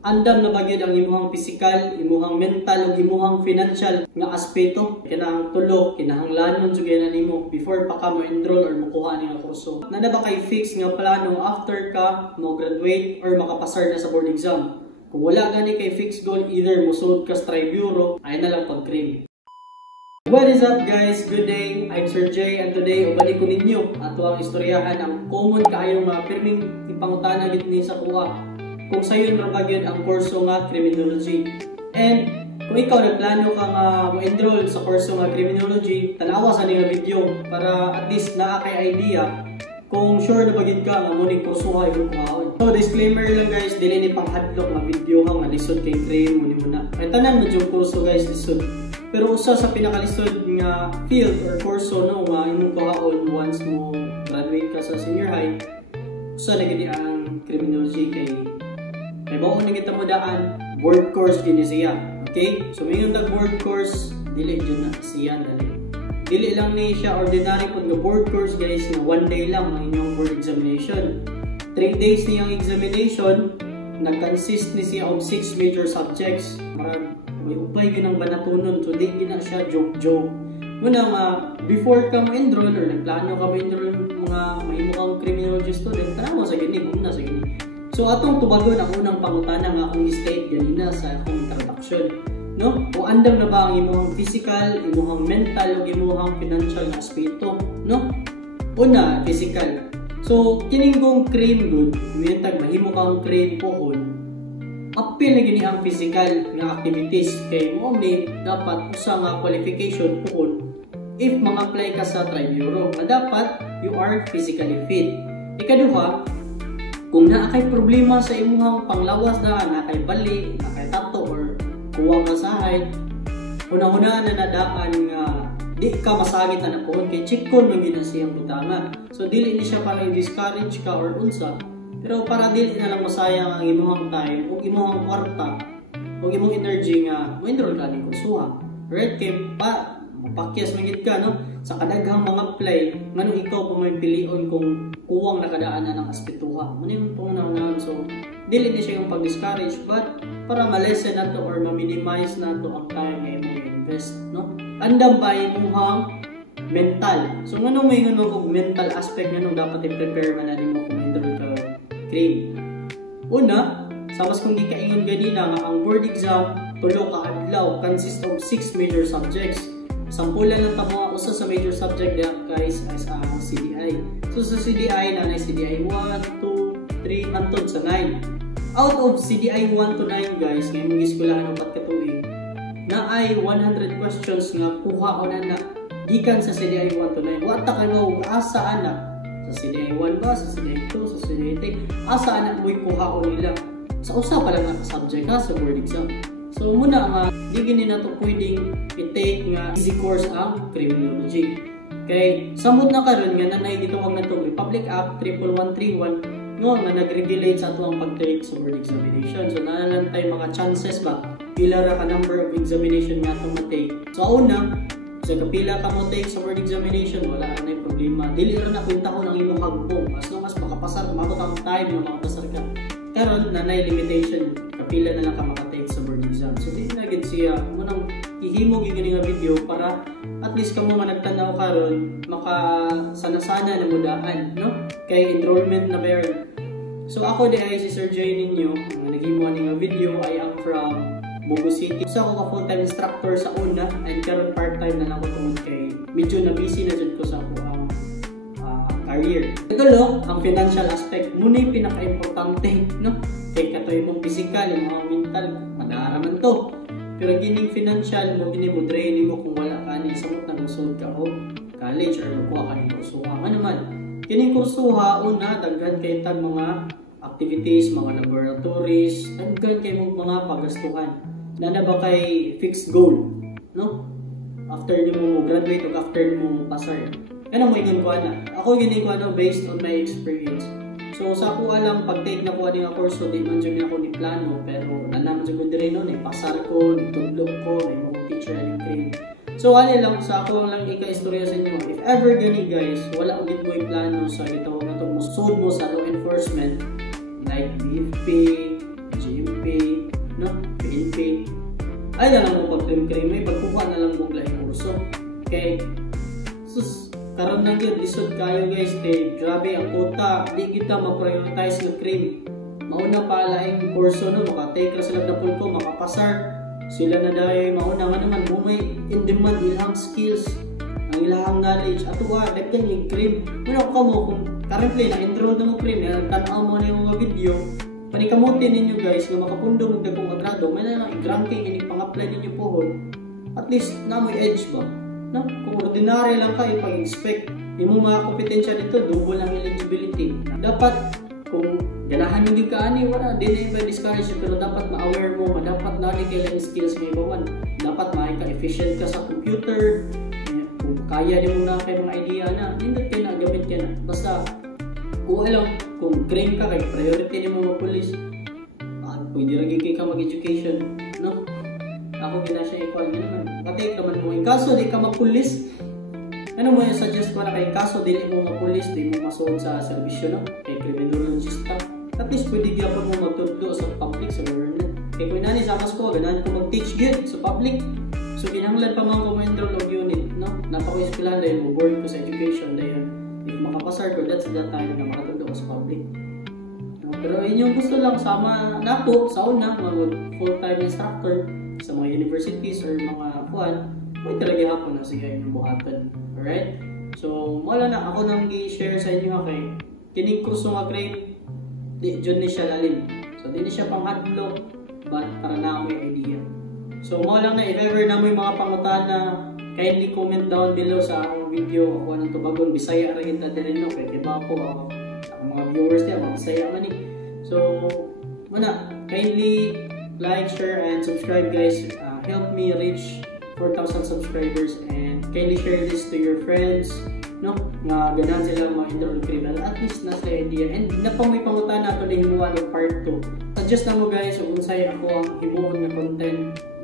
andam na bagid ang imuhang physical, imuhang mental ug imuhang financial nga aspeto. Kinahang tulo, kinahanglanon jud gyud nimo before pa ka mo enroll or makuha ni nga kurso. Nana ba kay fix nga plano after ka mo graduate or makapasar na sa board exam? Kung wala gani kay fixed goal, either musud ka sa Tri-Bureau, ay na lang pag-cream. What is up guys? Good day! I'm Sir Jay and today ubalik ko ninyo ato ang istoryahan ang common kaayong mga pirming ipangutana gid ni sa kuha. Kung sayon ra ba gyud ang kurso nga criminology. And kung ikaw nagplano ka nga mo-enroll sa kurso nga criminology, tanawa sa nga video para at least naa kay idea kung sure na bagid ka nga muning kurso ay kuhaon. So disclaimer lang guys, dili ni panghadlok nga video nga lisod kay crime muna. Ay tanan mo jud kurso guys lisod. Pero usa sa pinakalisod nga field or kurso no nga imong kuhaon once mo graduate ka sa senior high, usa na gid ang criminology kay baon na kita mo daan board course gini siya. Okay? So mayong tag board course dili jud na siya dali. Dili lang ni siya ordinary pud nga board course guys nga one day lang ang inyong board examination. 3 days niyang examination, nag-consist ni siya of 6 major subjects. Marag may upay ginang banatunon, so di gina siya joke-joke. Muna nga, before ka ma-enroll or nagplano ka ma-enroll mga mahimukang criminology student, tanaw sa gini, kung na sa gini. So atong tubagon ang unang pangutana nga akong state ganina sa akong introduction. No? O andam na ba ang imuhang physical, imuhang mental, o imuhang financial na aspeto? No? Una, physical. So, kining kong crane good, may tag mahimo kang crane pohon, apil na gini ang physical nga activities kay mo ni dapat usa nga qualification pohon if mag-apply ka sa Tri-Bureau na dapat you are physically fit. Ikaduha, kung naa kay problema sa imuhang panglawas na kay bali, na kay tato or kuwang kasahay, una-una na nadaan nga di ka masagit na napuhon kay chikon ng ginasiyang butanga. So dili ni siya para i-discourage ka or unsa, pero para dili na lang masayang ang imuhang time o imuhang kwarta o imong energy nga mo-enroll ka ni kursuha. Right kay pa mapakyas magid ka no sa kadaghang mga play nganong ikaw pa may pilion kung kuwang nakadaanan ng aspetuha. Muna yung pangunahon. So dili ni siya yung pag-discourage but para ma-lessen nato or ma-minimize nato ang time nga imong invest no. Andam pa imuhang mental. So nganong may og mental aspect nganong dapat i-prepare man nimo kung enroll ka crane. Una, samas kung di ka ingon ganina nga ang board exam tulo ka adlaw consist of 6 major subjects. Sampulan lang tamo usa sa major subject guys as ang CDI. So sa CDI na CDI 1, 2, 3 hangtod sa 9. Out of CDI 1 to 9 guys, ngay mong eskwelahan ng pagkatuig, na ay 100 questions nga kuha o na gikan sa CDI 1 to 9. Wata ka no asa ana sa CDI 1 ba, sa CDI 2, sa CDI 3, asa ana mo'y kuha o nila. Sa usa pa lang nga subject ha sa board exam. So muna nga di gini nato pwedeng i-take nga easy course ang criminology. Kay samot na karon nga nanay gituwag na to Republic Act 11131 no nga nag-regulate sa ato ang pag-take sa board examination. So nalang tay mga chances ba pila ra ka number of examination nga itong ma-take. So una, so kapila ka mo take sa board examination, wala na yung problema. Dili rin na kwenta ko ng imong hagpong. As long as makapasar, mabot ang time na makapasar ka. Karon nanay limitation, kapila na lang ka makatake sa board exam. So di na gid siya, munang ihimo gyud nga video para at least kamo nga nagtanaw karon maka-sana-sana na mudaan, no? Kay enrollment na meron. So ako di ay si Sir Jay ninyo, nga naghimo ni nga video ay ang from Bugo City. So ako ka full-time instructor sa una and karon part-time na lang ako tungod kay medyo na busy na jud ko sa ako ang career. Ito lo, ang financial aspect muna yung pinaka-importante, no? Kay katoy mong physical, yung mga mental, madaraman to. Pero gining financial mo, gini mo drain mo kung wala ka ni samot na gusod ka o college or magkuha ka ng kursuha. Ano naman? Kining kursuha, una, daghan kay tag mga activities, mga laboratories, daghan kay mga pagastuhan. Na ba kay fixed goal, no? After nimo mo graduate o after nimo mo pasar. Ano mo ingon ko ana? Ako gini ko ano based on my experience. So sa ako alam pag take na ko ani nga course, di man jud ako ni plano pero nanaman jud ko dire no, ni pasar ko, ni tudlok ko, ni mo teacher ni grade. So ali lang sa ako lang ika-istorya sa inyo. If ever gani guys, wala ugit mo plano sa gitawag na to musud mo sa law enforcement like BFP, GMP, no? PNP. Ay na lang mo pag-cream may pagkuha na lang mo laing kurso. Okay? Sus, karon na gyud lisod kayo guys, grabe ang quota, di kita ma-prioritize nga cream. Mauna pa laing kurso no, makatake ra sila dapol ko, makapasar. Sila na dayoy mauna nga naman mo may in demand ilang skills, ang ilang knowledge ato daghan yung cream. Muna ko mo kung currently na-enroll na mo cream, tan-aw mo na yung mga video, panikamutin ninyo guys nga makapundong dagkong agrado, may na lang i-granting ini pang-apply ninyo pohon. At least na mo edge ba? No? Kung ordinary lang ka ipag-expect, imong mga kompetensya dito, double ang eligibility. Dapat kung ganahan yung ani wala din na discourage, pero dapat ma-aware mo, dapat lagi kailang skills nga ibawan. Dapat maika-efficient ka sa computer. Kung kaya din mo na kay mga idea na, hindi ka na, gamit ka na. Basta, kung alam, kung train ka kay priority ni mga police, pwede rin kay ka mag-education, no? Ako gina siya equal naman. Katay ka man mo, kaso di ka mag-police, ano mo yung suggest mo na kay kaso di mo ma-police, di mo masuod sa servisyo, no? Kay criminologista. At least pwede gyapon mo magtudlo sa public, sa government. Kay kung nani sa mas ko, ganahan ko mag-teach gyud sa public. So kinahanglan pa man ko ma-enroll og unit, no? Napako-eskwelahan dahil mo board ko sa education dahil if makapasar ko, that's the time na makatudlo ko sa public. No? Pero inyong gusto lang sama nako sa una, mag full-time instructor sa mga universities or mga kuan, may talaga hapon na siya yung buhatan. Alright? So, wala na. Ako nang i-share sa inyo kay kining kurso nga grade, di dyan ni siya lalim. So, di ni siya pang-hadlock, but para na may idea. So, mo lang na, if ever na may mga pangutana, kindly comment down below sa akong video. Ako anong tubagon, Bisaya rin kita din no? Kaya diba po, ang mga viewers niya, mga Bisaya man eh. So, muna, kindly like, share, and subscribe guys. Help me reach 4,000 subscribers and kindly share this to your friends, no? Nga ganahan sila mga enroll criminal, at least nasa idea. And napang may pangutan na ito na himuha ng part 2. Adjust na mo guys, kung unsay ako ang himuon na content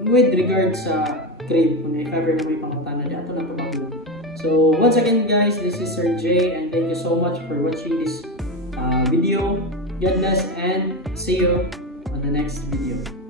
with regard sa crib, kung if ever na may pangutan na dito na ito bago. So once again guys, this is Sir J and thank you so much for watching this video. God bless and see you on the next video.